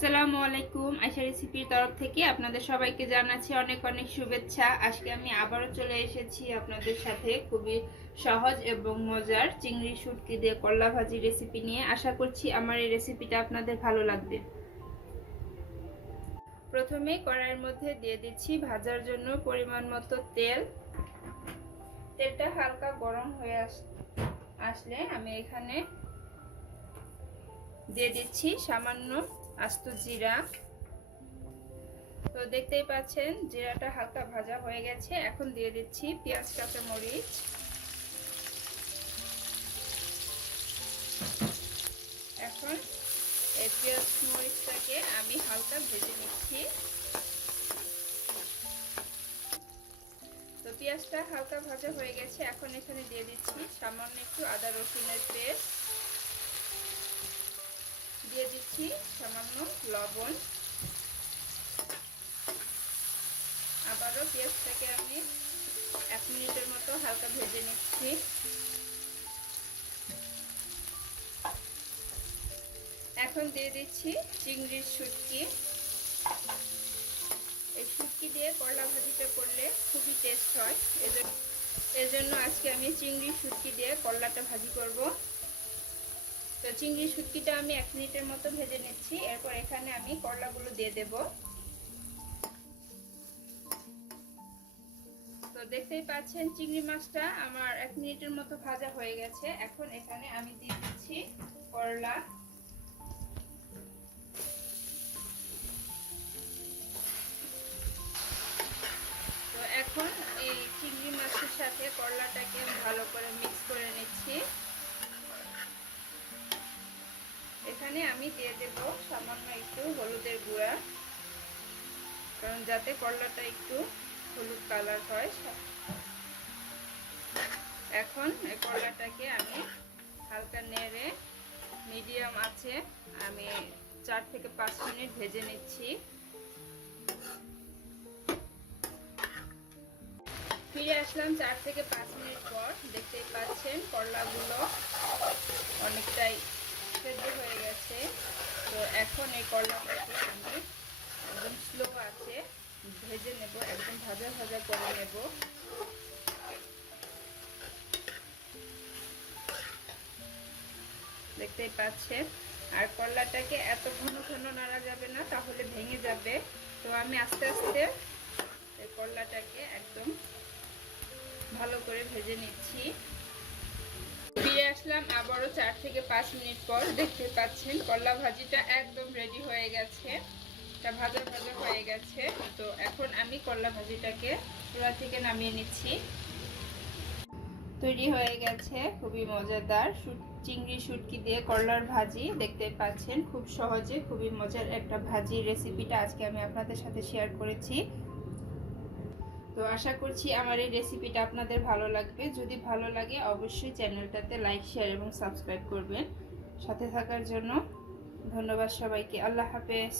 আসসালামু আলাইকুম আয়সা রেসিপির তরফ থেকে আপনাদের সবাইকে জানাচ্ছি অনেক অনেক শুভেচ্ছা। আজকে আমি আবারও চলে এসেছি আপনাদের সাথে খুবই সহজ এবং মজার চিংড়ি শুটকি দিয়ে করলা ভাজি রেসিপি নিয়ে। আশা করছি আমার এই রেসিপিটা আপনাদের ভালো লাগবে। প্রথমে কড়াইয়ের মধ্যে দিয়ে দিচ্ছি ভাজার জন্য পরিমাণ মতো তেল। তেলটা হালকা গরম হয়ে আস, আসলে আমি এখানে দিয়ে দিচ্ছি সামান্য আস্ত জিরা। তো দেখতেই পাচ্ছেন, জিরাটা হালকা ভাজা হয়ে গেছে। এখন দিয়ে দিচ্ছি পেঁয়াজ কাঁচা মরিচ এখন এই পেঁয়াজ, মরিচটাকে আমি হালকা ভেজে নিচ্ছি। তো পেঁয়াজটা হালকা ভাজা হয়ে গেছে। এখন এখানে দিয়ে দিচ্ছি সামান্য একটু আদা রসুনের পেস্ট। দিয়ে দিচ্ছি সামান্য লবণ। আবারও পেঁয়াজটাকে আমি এক মিনিটের মতো হালকা ভেজে নিচ্ছি। এখন দিয়ে দিচ্ছি চিংড়ির শুটকি। এই শুটকি দিয়ে করলা ভাজিটা করলে খুবই টেস্ট হয়। এজন্য আজকে আমি চিংড়ি শুটকি দিয়ে করলাটা ভাজি করব। চিংড়ি শুটকিটা আমি এক মিনিটের মতো ভেজে নিচ্ছি। এরপর এখানে আমি করলাগুলো দিয়ে দেব। তো দেখতেই পাচ্ছেন, চিংড়ি মাছটা আমার এক মিনিটের মতো ভাজা হয়ে গেছে। এখন এখানে আমি দিয়ে দিচ্ছি করলা। এখন এই চিংড়ি মাছের সাথে করলাটাকে ভালো করে মিক্স করে নিচ্ছি। এখানে আমি দিয়ে দেব সামান্য একটু হলুদের গুঁড়া। কারণ যাতে করলাটা একটু হলুদ কালার হয় এখন এই করলাটাকে আমি হালকা নেড়ে মিডিয়াম আছে, আমি চার থেকে পাঁচ মিনিট ভেজে নিচ্ছি। ফিরে আসলাম চার থেকে পাঁচ মিনিট পর, দেখতেই পাচ্ছেন করলাগুলো অনেকটাই সেদ্ধ হয়ে গেছে তো এখন এই করলাটাকে আমি একদম স্লো আছে। ভেজে নেব, একদম ভাজা ভাজা করে নেব। দেখতেই পাচ্ছেন? আর করলাটাকে এত ঘন ঘন নাড়া যাবে না, তাহলে ভেঙে যাবে। তো আমি আস্তে আস্তে এই করলাটাকে একদম ভালো করে ভেজে নিচ্ছি। আসলাম আবারও চার থেকে পাঁচ মিনিট পর। দেখতে পাচ্ছেন করলা ভাজিটা একদম রেডি হয়ে গেছে। এটা ভাজা ভাজা হয়ে গেছে। তো এখন আমি করলা ভাজিটাকে চুলা থেকে নামিয়ে নিচ্ছি। তৈরি হয়ে গেছে, খুবই মজাদার। চিংড়ি শুটকি দিয়ে করলার ভাজি। দেখতে পাচ্ছেন, খুব সহজে খুবই মজার একটা ভাজি রেসিপিটা আজকে আমি আপনাদের সাথে শেয়ার করেছি। তো আশা করছি আমার এই রেসিপিটা আপনাদের ভালো লাগবে। যদি ভালো লাগে, অবশ্যই চ্যানেলটাতে লাইক শেয়ার এবং সাবস্ক্রাইব করবেন। সাথে থাকার জন্য ধন্যবাদ সবাইকে। আল্লাহ হাফেজ।